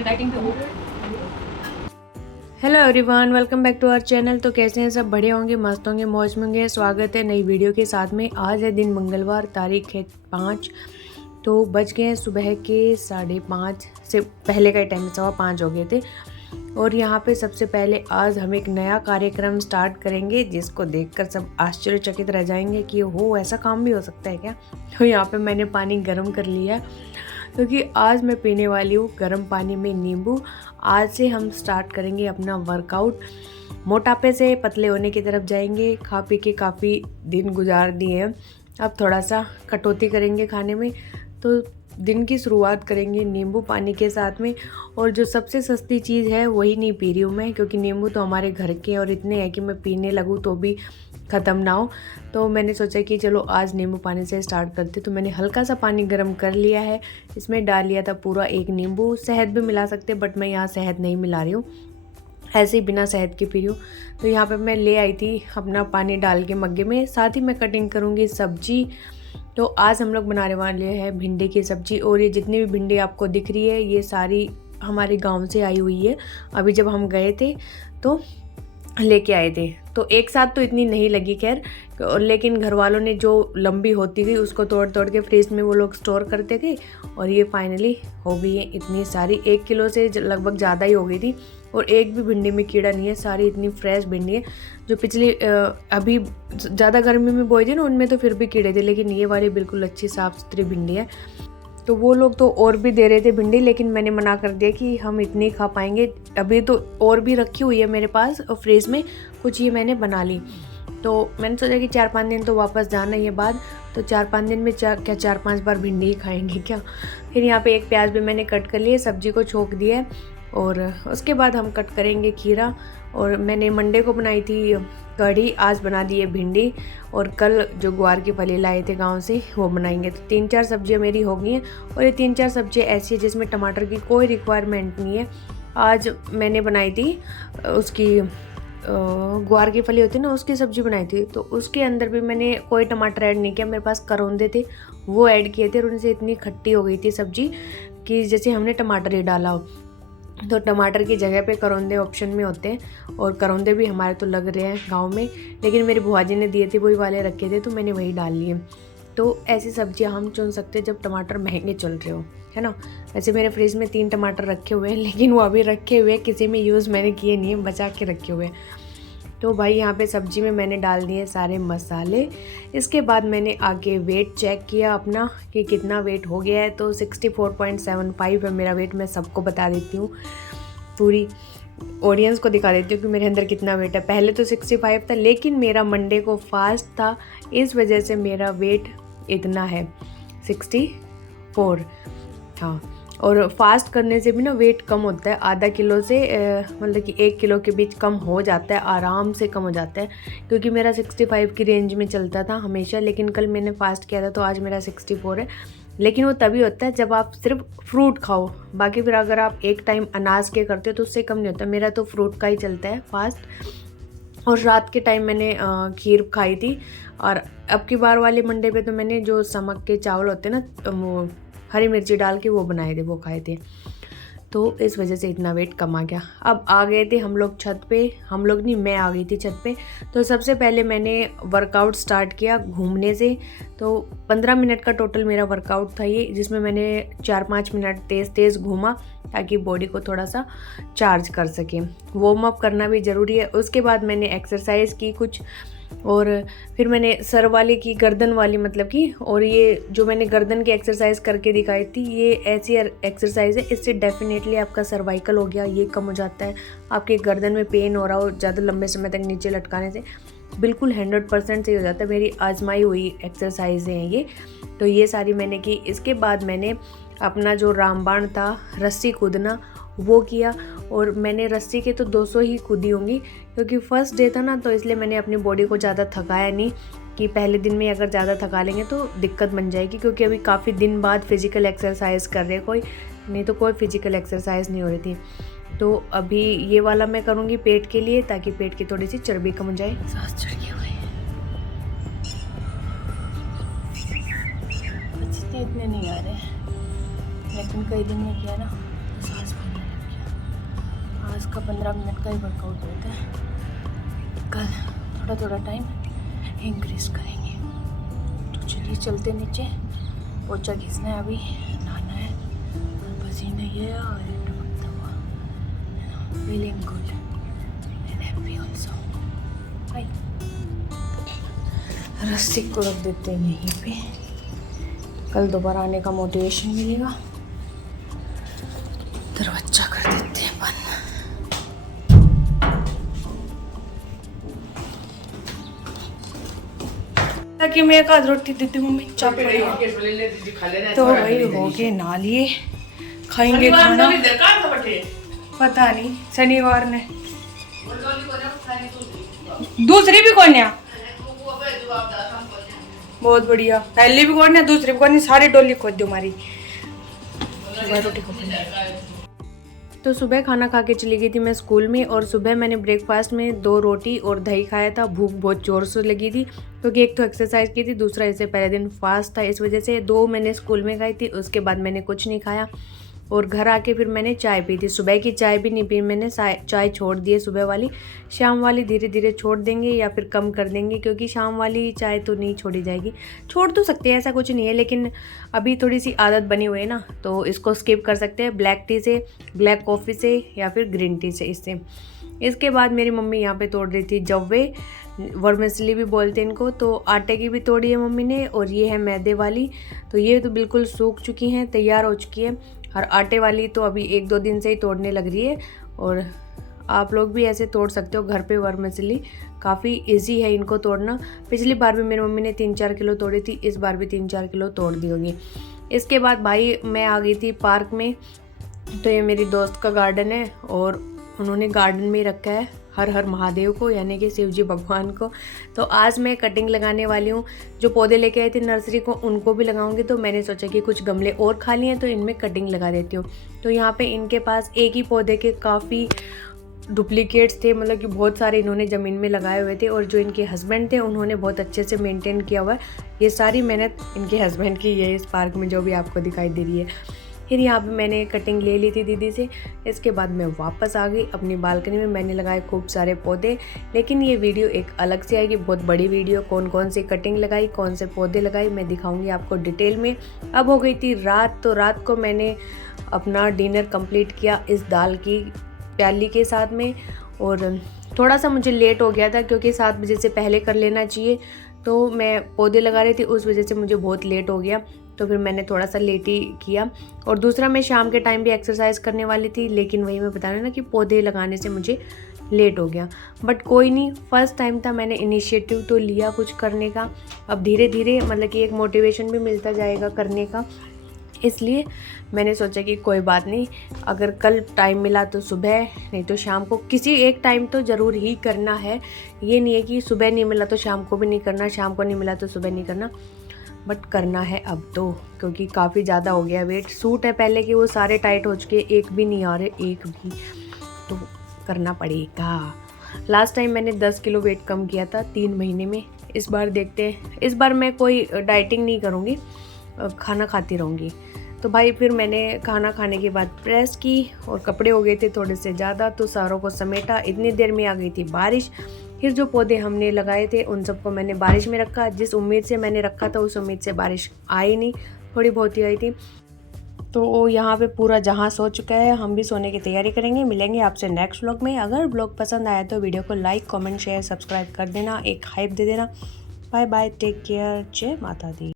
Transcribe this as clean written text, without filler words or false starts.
Hello everyone, welcome back to our channel. तो कैसे हैं सब? बढ़िया होंगे, मस्त होंगे, मौज में होंगे। स्वागत है नई वीडियो के साथ में। आज है दिन मंगलवार, तारीख है 5। तो बज गए हैं सुबह के 5:30 से पहले का टाइम, 5:15 हो गए थे। और यहाँ पे सबसे पहले आज हम एक नया कार्यक्रम स्टार्ट करेंगे जिसको देखकर सब आश्चर्यचकित रह जाएंगे कि हो ऐसा काम भी हो सकता है क्या। तो यहाँ पे मैंने पानी गर्म कर लिया है क्योंकि आज मैं पीने वाली हूँ गर्म पानी में नींबू। आज से हम स्टार्ट करेंगे अपना वर्कआउट, मोटापे से पतले होने की तरफ जाएंगे। खा पी के काफ़ी दिन गुजार दिए हैं, अब थोड़ा सा कटौती करेंगे खाने में। तो दिन की शुरुआत करेंगे नींबू पानी के साथ में। और जो सबसे सस्ती चीज़ है वही नहीं पी रही हूँ मैं, क्योंकि नींबू तो हमारे घर के और इतने हैं कि मैं पीने लगूँ तो भी ख़त्म ना हो। तो मैंने सोचा कि चलो आज नींबू पानी से स्टार्ट करते। तो मैंने हल्का सा पानी गर्म कर लिया है, इसमें डाल लिया था पूरा एक नींबू। शहद भी मिला सकते, बट मैं यहाँ शहद नहीं मिला रही हूँ, ऐसे ही बिना शहद के पी रही हूँ। तो यहाँ पे मैं ले आई थी अपना पानी डाल के मग्गे में। साथ ही मैं कटिंग करूँगी सब्जी। तो आज हम लोग बनाने वाले हैं भिंडी की सब्ज़ी। और ये जितनी भी भिंडी आपको दिख रही है ये सारी हमारे गांव से आई हुई है। अभी जब हम गए थे तो लेके आए थे, तो एक साथ तो इतनी नहीं लगी खैर, लेकिन घर वालों ने जो लंबी होती गई उसको तोड़ तोड़ के फ्रिज में वो लोग स्टोर करते गए। और ये फाइनली हो गई है इतनी सारी, 1 किलो से लगभग ज़्यादा ही हो गई थी। और एक भी भिंडी में कीड़ा नहीं है, सारी इतनी फ्रेश भिंडी है। जो पिछली अभी ज़्यादा गर्मी में बोई थी ना, उनमें तो फिर भी कीड़े थे, लेकिन ये वाली बिल्कुल अच्छी साफ़ सुथरी भिंडी है। तो वो लोग तो और भी दे रहे थे भिंडी, लेकिन मैंने मना कर दिया कि हम इतनी खा पाएंगे। अभी तो और भी रखी हुई है मेरे पास और फ्रिज में, कुछ ये मैंने बना ली। तो मैंने सोचा कि 4-5 दिन तो वापस जाना ही है बाद, तो 4-5 दिन में 4-5 बार भिंडी ही खाएंगे क्या। फिर यहाँ पे एक प्याज भी मैंने कट कर लिया, सब्जी को छोंक दिया है। और उसके बाद हम कट करेंगे खीरा। और मैंने मंडे को बनाई थी कढ़ी, आज बना दी है भिंडी। और कल जो ग्वार की फली लाए थे गांव से वो बनाएंगे। तो 3-4 सब्जियां मेरी हो गई हैं। और ये 3-4 सब्जियां ऐसी है जिसमें टमाटर की कोई रिक्वायरमेंट नहीं है। आज मैंने बनाई थी उसकी ग्वार की फली होती है ना, उसकी सब्ज़ी बनाई थी। तो उसके अंदर भी मैंने कोई टमाटर ऐड नहीं किया, मेरे पास करौंदे थे वो ऐड किए थे। और उनसे इतनी खट्टी हो गई थी सब्ज़ी कि जैसे हमने टमाटर ही डाला हो। तो टमाटर की जगह पे करौंदे ऑप्शन में होते हैं, और करौंदे भी हमारे तो लग रहे हैं गांव में, लेकिन मेरी बुआ जी ने दिए थे, वही वाले रखे थे, तो मैंने वही डाल लिए। तो ऐसी सब्जियां हम चुन सकते हैं जब टमाटर महंगे चल रहे हो, है ना। वैसे मेरे फ्रिज में 3 टमाटर रखे हुए हैं, लेकिन वो अभी रखे हुए हैं, किसी में यूज़ मैंने किए नहीं है, बचा के रखे हुए हैं। तो भाई यहाँ पे सब्जी में मैंने डाल दिए सारे मसाले। इसके बाद मैंने आगे वेट चेक किया अपना कि कितना वेट हो गया है। तो 64.75 है मेरा वेट। मैं सबको बता देती हूँ, पूरी ऑडियंस को दिखा देती हूँ कि मेरे अंदर कितना वेट है। पहले तो 65 था, लेकिन मेरा मंडे को फास्ट था, इस वजह से मेरा वेट इतना है 64। हाँ, और फास्ट करने से भी ना वेट कम होता है, आधा किलो से मतलब कि 1 किलो के बीच कम हो जाता है, आराम से कम हो जाता है। क्योंकि मेरा 65 की रेंज में चलता था हमेशा, लेकिन कल मैंने फास्ट किया था तो आज मेरा 64 है। लेकिन वो तभी होता है जब आप सिर्फ फ्रूट खाओ। बाकी फिर अगर आप एक टाइम अनाज के करते हो तो उससे कम नहीं होता। मेरा तो फ्रूट का ही चलता है फास्ट। और रात के टाइम मैंने खीर खाई थी। और अब की बार वाले मंडे पे तो मैंने जो समक के चावल होते हैं ना, वो हरी मिर्ची डाल के वो बनाए थे, वो खाए थे। तो इस वजह से इतना वेट कम आ गया। अब आ गए थे हम लोग छत पे, हम लोग नहीं, मैं आ गई थी छत पे। तो सबसे पहले मैंने वर्कआउट स्टार्ट किया घूमने से। तो 15 मिनट का टोटल मेरा वर्कआउट था ये, जिसमें मैंने 4-5 मिनट तेज़ तेज़ घूमा ताकि बॉडी को थोड़ा सा चार्ज कर सके। वार्म अप करना भी ज़रूरी है। उसके बाद मैंने एक्सरसाइज की कुछ, और फिर मैंने सर वाली की, गर्दन वाली मतलब की। और ये जो मैंने गर्दन की एक्सरसाइज करके दिखाई थी, ये ऐसी एक्सरसाइज है, इससे डेफिनेटली आपका सर्वाइकल हो गया ये कम हो जाता है। आपके गर्दन में पेन हो रहा हो ज़्यादा लंबे समय तक नीचे लटकाने से, बिल्कुल 100% सही हो जाता है। मेरी आजमाई हुई एक्सरसाइजें हैं ये। तो ये सारी मैंने की। इसके बाद मैंने अपना जो रामबाण था, रस्सी कूदना, वो किया। और मैंने रस्सी के तो 200 ही कूदी होंगी, क्योंकि फर्स्ट डे था ना, तो इसलिए मैंने अपनी बॉडी को ज़्यादा थकाया नहीं कि पहले दिन में अगर ज़्यादा थका लेंगे तो दिक्कत बन जाएगी। क्योंकि अभी काफ़ी दिन बाद फिज़िकल एक्सरसाइज कर रहे हैं कोई, नहीं तो कोई फिज़िकल एक्सरसाइज नहीं हो रही थी। तो अभी ये वाला मैं करूँगी पेट के लिए, ताकि पेट की थोड़ी सी चर्बी कम हो जाए। सांस चढ़ी हुई है, इतने नहीं आ रहे, लेकिन कई दिन में किया ना तो सांस आज का 15 मिनट का ही वर्कआउट होता है, कल थोड़ा थोड़ा टाइम इंक्रीज करेंगे। तो चलिए चलते नीचे, पोछा खींचना है, अभी नहाना है, पसीना ये टपकता हुआ, feeling good and happy also. हाय, रस्सी को रख देते हैं यहीं पे, कल दोबारा आने का मोटिवेशन मिलेगा। दरवाजा कर देते हैं बंद। ताकि मैं एक आध रोटी देती हूँ मम्मी, चाप तो भाई हो गए, नहा लिए, खाएंगे खाना। पता नहीं, शनिवार ने दूसरी भी कौन है, बहुत बढ़िया, पहली भी कौन है दूसरी भी कौन है, सारी डोली खोद दो हमारी रोटी को। तो सुबह खाना खा के चली गई थी मैं स्कूल में, और सुबह मैंने ब्रेकफास्ट में 2 रोटी और दही खाया था। भूख बहुत जोर से लगी थी क्योंकि एक तो एक्सरसाइज की थी, दूसरा इससे पहले दिन फास्ट था, इस वजह से 2 मैंने स्कूल में खाई थी। उसके बाद मैंने कुछ नहीं खाया और घर आके फिर मैंने चाय पी थी। सुबह की चाय भी नहीं पी मैंने, चाय छोड़ दी है सुबह वाली। शाम वाली धीरे धीरे छोड़ देंगे या फिर कम कर देंगे, क्योंकि शाम वाली चाय तो नहीं छोड़ी जाएगी। छोड़ तो सकते हैं, ऐसा कुछ नहीं है, लेकिन अभी थोड़ी सी आदत बनी हुई है ना, तो इसको स्किप कर सकते हैं, ब्लैक टी से, ब्लैक कॉफ़ी से या फिर ग्रीन टी से, इससे। इसके बाद मेरी मम्मी यहाँ पे तोड़ रही थी जव्वे, वर्मिसेली भी बोलते हैं इनको, तो आटे की भी तोड़ी है मम्मी ने, और ये है मैदे वाली। तो ये तो बिल्कुल सूख चुकी हैं, तैयार हो चुकी है, और आटे वाली तो अभी 1-2 दिन से ही तोड़ने लग रही है। और आप लोग भी ऐसे तोड़ सकते हो घर पे, वर्मिसेली काफ़ी इजी है इनको तोड़ना। पिछली बार भी मेरी मम्मी ने 3-4 किलो तोड़ी थी, इस बार भी 3-4 किलो तोड़ दी होगी। इसके बाद भाई मैं आ गई थी पार्क में। तो ये मेरी दोस्त का गार्डन है, और उन्होंने गार्डन में रखा है हर हर महादेव को, यानी कि शिव जी भगवान को। तो आज मैं कटिंग लगाने वाली हूँ। जो पौधे लेके आए थे नर्सरी को, उनको भी लगाऊंगी। तो मैंने सोचा कि कुछ गमले और खाली हैं तो इनमें कटिंग लगा देती हूँ। तो यहाँ पे इनके पास एक ही पौधे के काफ़ी डुप्लीकेट्स थे, मतलब कि बहुत सारे इन्होंने ज़मीन में लगाए हुए थे, और जो इनके हस्बैंड थे उन्होंने बहुत अच्छे से मेंटेन किया हुआ है। ये सारी मेहनत इनके हस्बैंड की है इस पार्क में, जो भी आपको दिखाई दे रही है। फिर यहाँ पे मैंने कटिंग ले ली थी दीदी से। इसके बाद मैं वापस आ गई अपनी बालकनी में। मैंने लगाए खूब सारे पौधे, लेकिन ये वीडियो एक अलग से आएगी, बहुत बड़ी वीडियो। कौन कौन सी कटिंग लगाई, कौन से पौधे लगाई, मैं दिखाऊंगी आपको डिटेल में। अब हो गई थी रात, तो रात को मैंने अपना डिनर कंप्लीट किया इस दाल की प्याली के साथ में। और थोड़ा सा मुझे लेट हो गया था, क्योंकि 7 बजे से पहले कर लेना चाहिए, तो मैं पौधे लगा रही थी, उस वजह से मुझे बहुत लेट हो गया। तो फिर मैंने थोड़ा सा लेट ही किया। और दूसरा, मैं शाम के टाइम भी एक्सरसाइज करने वाली थी, लेकिन वही मैं बता रही हूँ ना कि पौधे लगाने से मुझे लेट हो गया। बट कोई नहीं, फर्स्ट टाइम था, मैंने इनिशिएटिव तो लिया कुछ करने का। अब धीरे धीरे मतलब कि एक मोटिवेशन भी मिलता जाएगा करने का, इसलिए मैंने सोचा कि कोई बात नहीं, अगर कल टाइम मिला तो सुबह, नहीं तो शाम को, किसी एक टाइम तो ज़रूर ही करना है। ये नहीं है कि सुबह नहीं मिला तो शाम को भी नहीं करना, शाम को नहीं मिला तो सुबह नहीं करना, बट करना है अब तो, क्योंकि काफ़ी ज़्यादा हो गया वेट। सूट है पहले कि वो सारे टाइट हो चुके, एक भी नहीं आ रहे, एक भी, तो करना पड़ेगा। लास्ट टाइम मैंने 10 किलो वेट कम किया था 3 महीने में। इस बार देखते हैं, इस बार मैं कोई डाइटिंग नहीं करूँगी, खाना खाती रहूँगी। तो भाई फिर मैंने खाना खाने के बाद प्रेस की, और कपड़े हो गए थे थोड़े से ज़्यादा, तो सारों को समेटा। इतनी देर में आ गई थी बारिश। फिर जो पौधे हमने लगाए थे उन सबको मैंने बारिश में रखा। जिस उम्मीद से मैंने रखा था उस उम्मीद से बारिश आई नहीं, थोड़ी बहुत ही आई थी। तो यहाँ पे पूरा जहाँ सो चुका है, हम भी सोने की तैयारी करेंगे। मिलेंगे आपसे नेक्स्ट व्लॉग में। अगर व्लॉग पसंद आया तो वीडियो को लाइक, कमेंट, शेयर, सब्सक्राइब कर देना, एक हाइप दे देना। बाय बाय, टेक केयर, जय माता दी।